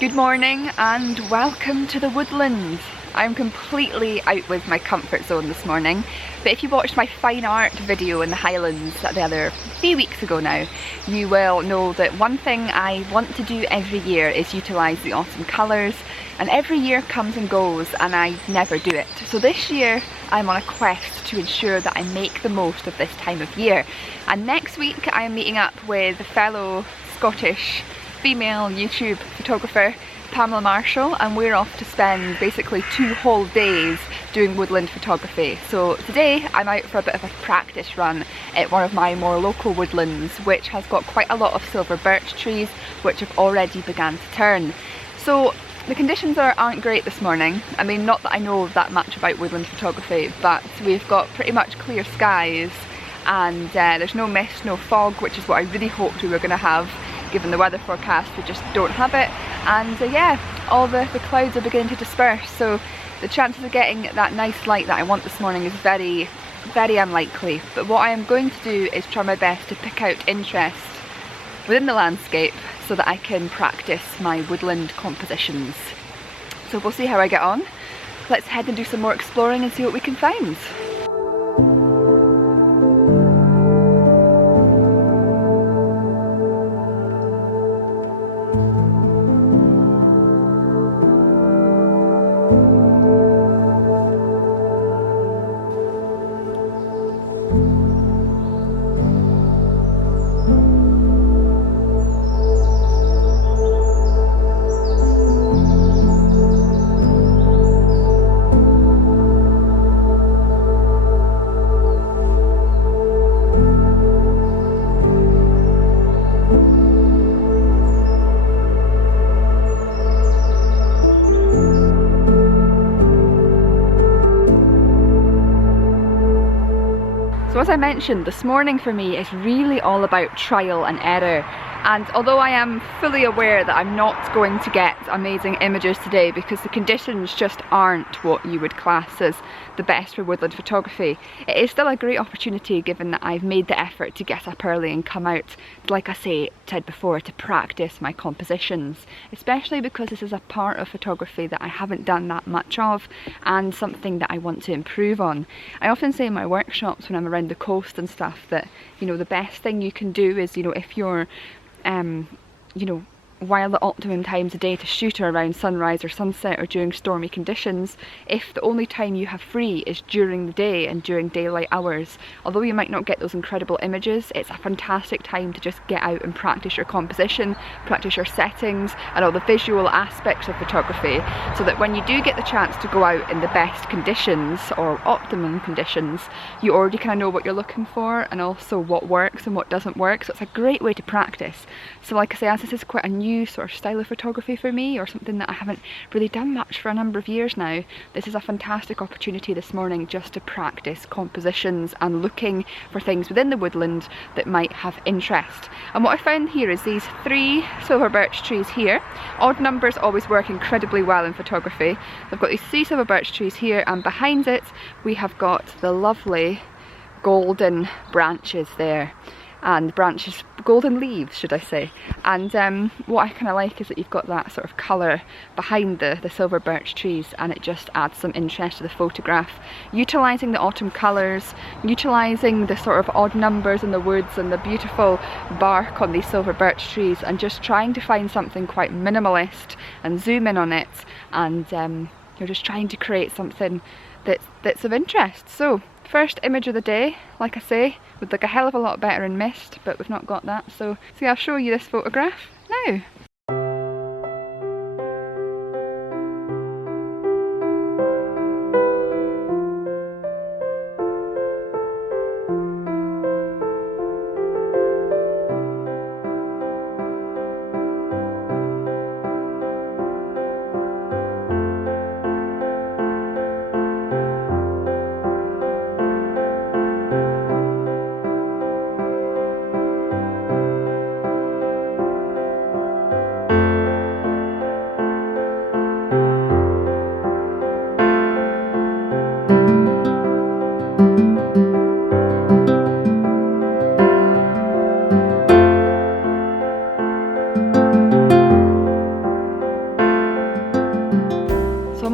Good morning and welcome to the Woodland. I'm completely out with my comfort zone this morning, but if you watched my fine art video in the Highlands the other few weeks ago now, you will know that one thing I want to do every year is utilise the autumn colours, and every year comes and goes and I never do it. So this year I'm on a quest to ensure that I make the most of this time of year, and next week I am meeting up with a fellow Scottish female YouTube photographer, Pamela Marshall, and we're off to spend basically 2 whole days doing woodland photography. So today I'm out for a bit of a practice run at one of my more local woodlands, which has got quite a lot of silver birch trees which have already begun to turn. So the conditions aren't great this morning. I mean, not that I know that much about woodland photography, but we've got pretty much clear skies and there's no mist, no fog, which is what I really hoped we were going to have. Given the weather forecast, we just don't have it, and yeah, all the clouds are beginning to disperse, so the chances of getting that nice light that I want this morning is very, very unlikely. But what I am going to do is try my best to pick out interest within the landscape so that I can practice my woodland compositions. So we'll see how I get on. Let's head and do some more exploring and see what we can find. So as I mentioned, this morning for me is really all about trial and error, and although I am fully aware that I'm not going to get amazing images today because the conditions just aren't what you would class as the best for woodland photography, it is still a great opportunity given that I've made the effort to get up early and come out, like I said before, to practice my compositions, especially because this is a part of photography that I haven't done that much of and something that I want to improve on. I often say in my workshops when I'm around the coast and stuff that, you know, the best thing you can do is, you know, if you're you know, while the optimum times a day to shoot are around sunrise or sunset or during stormy conditions, if the only time you have free is during the day and during daylight hours, although you might not get those incredible images, it's a fantastic time to just get out and practice your composition, practice your settings and all the visual aspects of photography, so that when you do get the chance to go out in the best conditions or optimum conditions, you already kind of know what you're looking for and also what works and what doesn't work. So it's a great way to practice. So like I say, as this is quite a new sort of style of photography for me, or something that I haven't really done much for a number of years now, this is a fantastic opportunity this morning just to practice compositions and looking for things within the woodland that might have interest. And what I found here is these 3 silver birch trees here. Odd numbers always work incredibly well in photography. I've got these 3 silver birch trees here, and behind it we have got the lovely golden branches there, and branches, golden leaves should I say, and what I kind of like is that you've got that sort of colour behind the silver birch trees, and it just adds some interest to the photograph. Utilising the autumn colours, utilising the sort of odd numbers in the woods and the beautiful bark on these silver birch trees, and just trying to find something quite minimalist and zoom in on it, and you're just trying to create something that's of interest. So first image of the day, like I say, would look a hell of a lot better in mist, but we've not got that, so see, I'll show you this photograph now.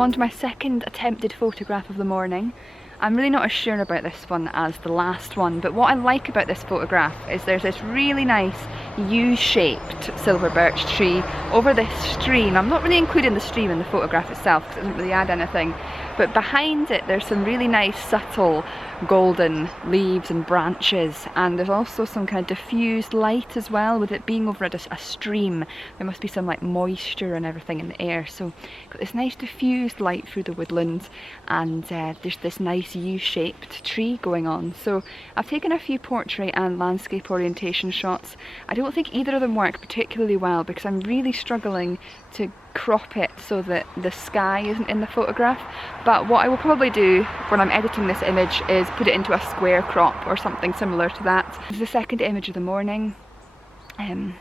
on to my second attempted photograph of the morning. I'm really not as sure about this one as the last one, but what I like about this photograph is there's this really nice U-shaped silver birch tree over this stream. I'm not really including the stream in the photograph itself because it doesn't really add anything, but behind it there's some really nice subtle golden leaves and branches, and there's also some kind of diffused light as well. With it being over a stream, there must be some like moisture and everything in the air, so got this nice diffused light through the woodland, and there's this nice U-shaped tree going on. So I've taken a few portrait and landscape orientation shots. I don't think either of them work particularly well because I'm really struggling to crop it so that the sky isn't in the photograph, but what I will probably do when I'm editing this image is put it into a square crop or something similar to that. This is the second image of the morning. I'm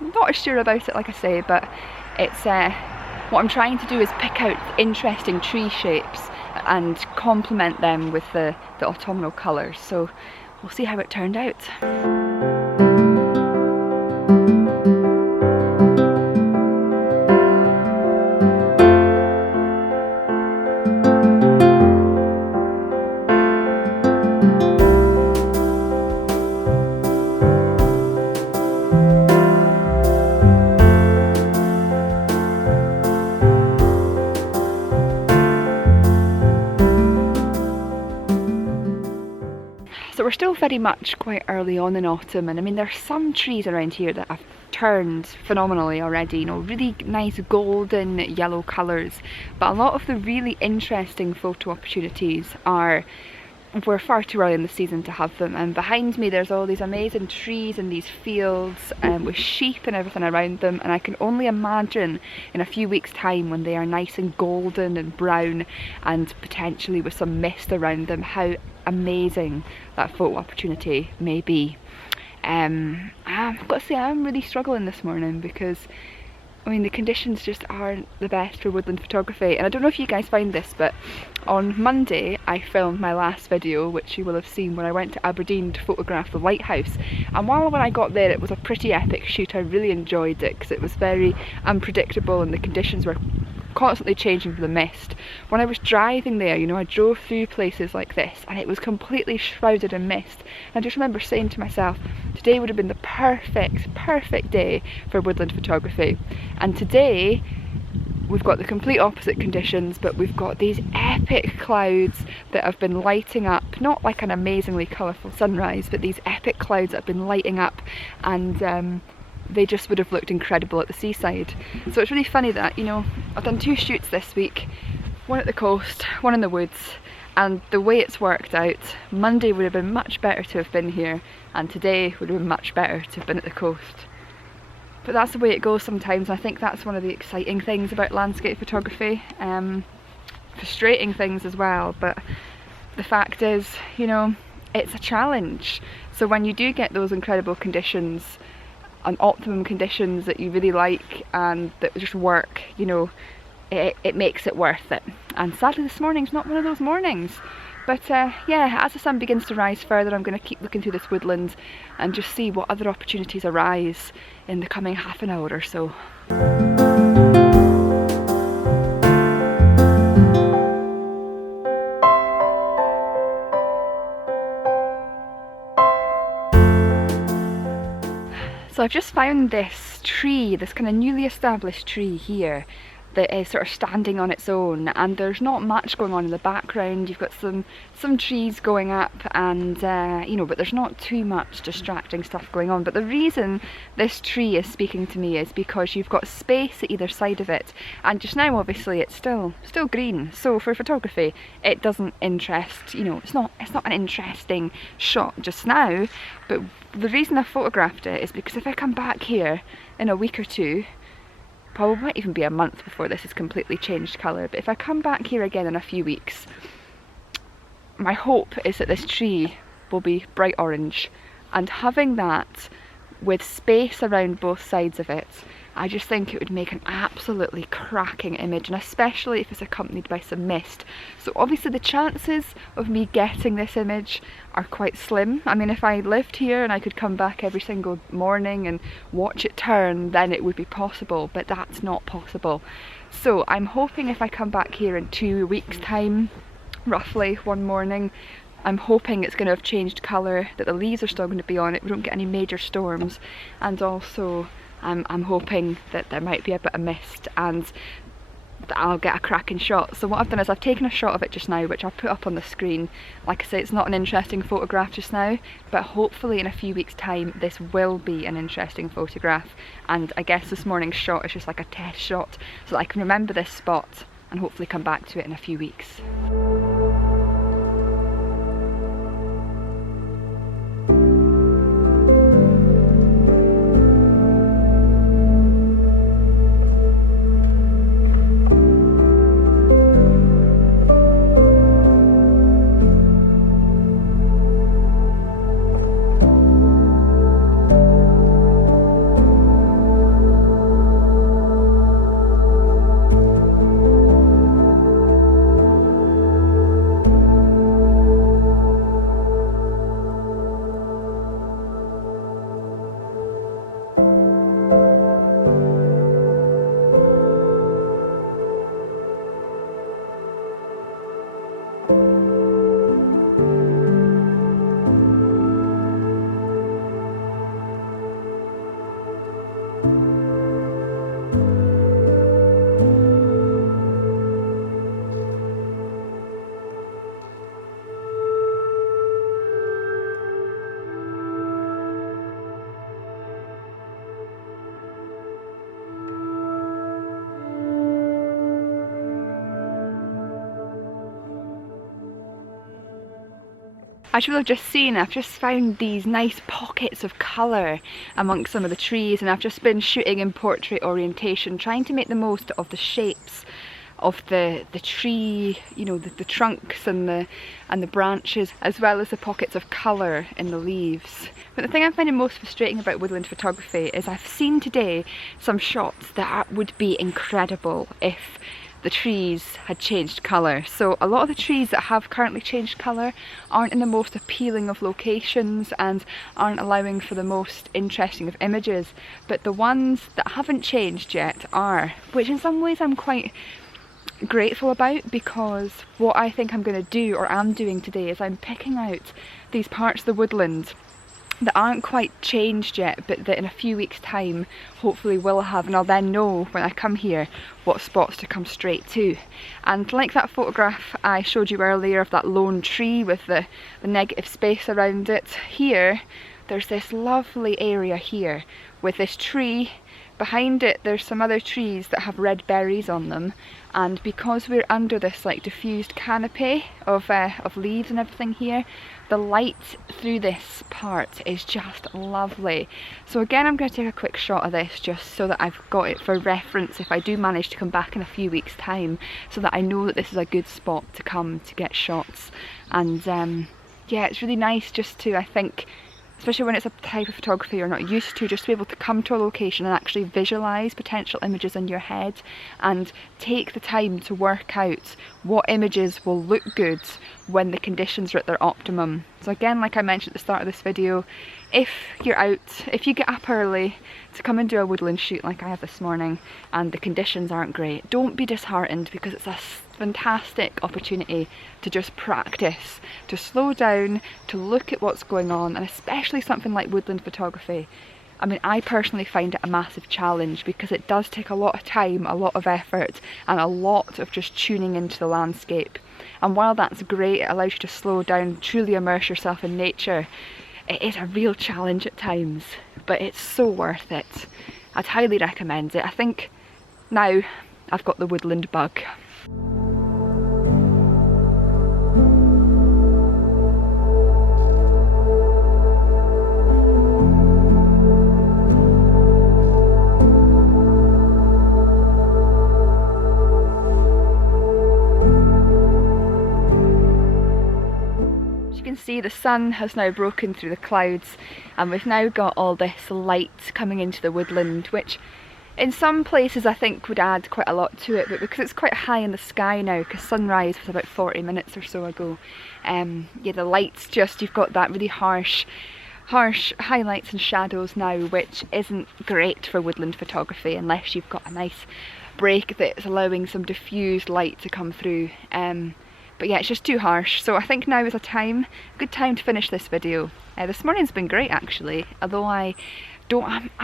not as sure about it, like I say, but it's what I'm trying to do is pick out interesting tree shapes and complement them with the autumnal colours, so we'll see how it turned out. So we're still very much quite early on in autumn, and I mean there's some trees around here that have turned phenomenally already, you know, really nice golden yellow colours, but a lot of the really interesting photo opportunities we're far too early in the season to have them. And behind me there's all these amazing trees and these fields with sheep and everything around them, and I can only imagine in a few weeks time when they are nice and golden and brown and potentially with some mist around them how amazing that photo opportunity may be. I've got to say I'm really struggling this morning because I mean the conditions just aren't the best for woodland photography, and I don't know if you guys find this, but on Monday I filmed my last video, which you will have seen, when I went to Aberdeen to photograph the lighthouse, and when I got there it was a pretty epic shoot. I really enjoyed it because it was very unpredictable and the conditions were constantly changing for the mist. When I was driving there, you know, I drove through places like this and it was completely shrouded in mist, and I just remember saying to myself, today would have been the perfect day for woodland photography. And today we've got the complete opposite conditions, but we've got these epic clouds that have been lighting up, not like an amazingly colourful sunrise, but these epic clouds that have been lighting up, and they just would have looked incredible at the seaside. So it's really funny that, you know, I've done 2 shoots this week, one at the coast, one in the woods, and the way it's worked out, Monday would have been much better to have been here, and today would have been much better to have been at the coast. But that's the way it goes sometimes, and I think that's one of the exciting things about landscape photography. Frustrating things as well, but the fact is, you know, it's a challenge. So when you do get those incredible conditions and optimum conditions that you really like and that just work, you know, it makes it worth it. And sadly this morning's not one of those mornings. But yeah, as the sun begins to rise further, I'm going to keep looking through this woodland and just see what other opportunities arise in the coming half an hour or so. So I've just found this tree, this kind of newly established tree here, that is sort of standing on its own, and there's not much going on in the background. You've got some trees going up, and you know, but there's not too much distracting stuff going on. But the reason this tree is speaking to me is because you've got space at either side of it, and just now obviously it's still green, so for photography it doesn't interest, you know, it's not an interesting shot just now. But the reason I photographed it is because if I come back here in a week or two, probably might even be a month before this has completely changed colour, but if I come back here again in a few weeks, my hope is that this tree will be bright orange, and having that with space around both sides of it I just think it would make an absolutely cracking image, and especially if it's accompanied by some mist. So obviously the chances of me getting this image are quite slim. I mean, if I lived here and I could come back every single morning and watch it turn, then it would be possible, but that's not possible. So I'm hoping if I come back here in 2 weeks' time, roughly one morning, I'm hoping it's going to have changed colour, that the leaves are still going to be on it, we don't get any major storms, and also I'm hoping that there might be a bit of mist and that I'll get a cracking shot. So what I've done is I've taken a shot of it just now, which I'll put up on the screen. Like I say, it's not an interesting photograph just now, but hopefully in a few weeks' time this will be an interesting photograph, and I guess this morning's shot is just like a test shot so that I can remember this spot and hopefully come back to it in a few weeks. As you will have just seen, I've just found these nice pockets of colour amongst some of the trees, and I've just been shooting in portrait orientation, trying to make the most of the shapes of the tree, you know, the trunks and the branches, as well as the pockets of colour in the leaves. But the thing I'm finding most frustrating about woodland photography is I've seen today some shots that would be incredible if the trees had changed colour. So a lot of the trees that have currently changed colour aren't in the most appealing of locations and aren't allowing for the most interesting of images, but the ones that haven't changed yet are, which in some ways I'm quite grateful about, because what I think I'm going to do, or am doing today, is I'm picking out these parts of the woodland that aren't quite changed yet, but that in a few weeks' time hopefully will have, and I'll then know when I come here what spots to come straight to. And like that photograph I showed you earlier of that lone tree with the negative space around it, here there's this lovely area here with this tree. Behind it there's some other trees that have red berries on them, and because we're under this like diffused canopy of leaves and everything here, the light through this part is just lovely. So again, I'm going to take a quick shot of this just so that I've got it for reference if I do manage to come back in a few weeks' time, so that I know that this is a good spot to come to get shots. And yeah, it's really nice just to, I think, especially when it's a type of photography you're not used to, just to be able to come to a location and actually visualise potential images in your head and take the time to work out what images will look good when the conditions are at their optimum. So again, like I mentioned at the start of this video, if you're out, if you get up early to come and do a woodland shoot like I have this morning and the conditions aren't great, don't be disheartened, because it's a fantastic opportunity to just practice, to slow down, to look at what's going on, and especially something like woodland photography. I mean, I personally find it a massive challenge because it does take a lot of time, a lot of effort, and a lot of just tuning into the landscape. And while that's great, it allows you to slow down, truly immerse yourself in nature, it is a real challenge at times, but it's so worth it. I'd highly recommend it. I think now I've got the woodland bug. See, the sun has now broken through the clouds and we've now got all this light coming into the woodland, which in some places I think would add quite a lot to it, but because it's quite high in the sky now, because sunrise was about 40 minutes or so ago, yeah, the lights just, you've got that really harsh highlights and shadows now, which isn't great for woodland photography unless you've got a nice break that's allowing some diffused light to come through. But yeah, it's just too harsh, so I think now is a good time to finish this video. This morning's been great actually, although I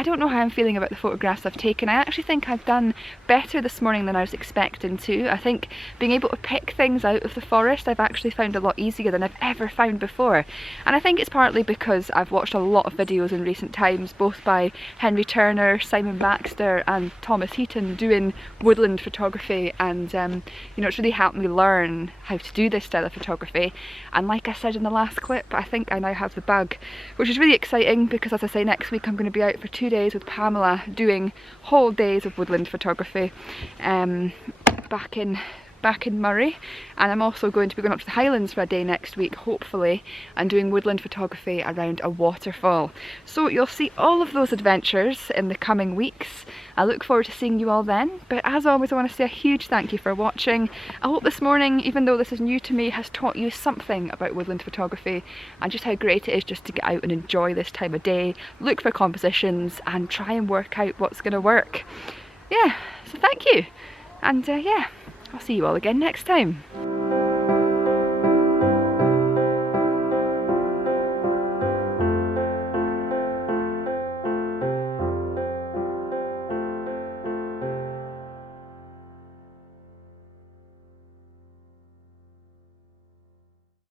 don't know how I'm feeling about the photographs I've taken. I actually think I've done better this morning than I was expecting to. I think being able to pick things out of the forest I've actually found a lot easier than I've ever found before. And I think it's partly because I've watched a lot of videos in recent times, both by Henry Turner, Simon Baxter and Thomas Heaton doing woodland photography, and you know, it's really helped me learn how to do this style of photography. And like I said in the last clip, I think I now have the bug, which is really exciting because, as I say, next week I'm going to be out for 2 days with Pamela doing whole days of woodland photography back in Murray, and I'm also going to be going up to the Highlands for a day next week, hopefully, and doing woodland photography around a waterfall. So you'll see all of those adventures in the coming weeks. I look forward to seeing you all then, but as always I want to say a huge thank you for watching. I hope this morning, even though this is new to me, has taught you something about woodland photography and just how great it is just to get out and enjoy this time of day, look for compositions and try and work out what's going to work. Yeah, so thank you, and yeah, I'll see you all again next time.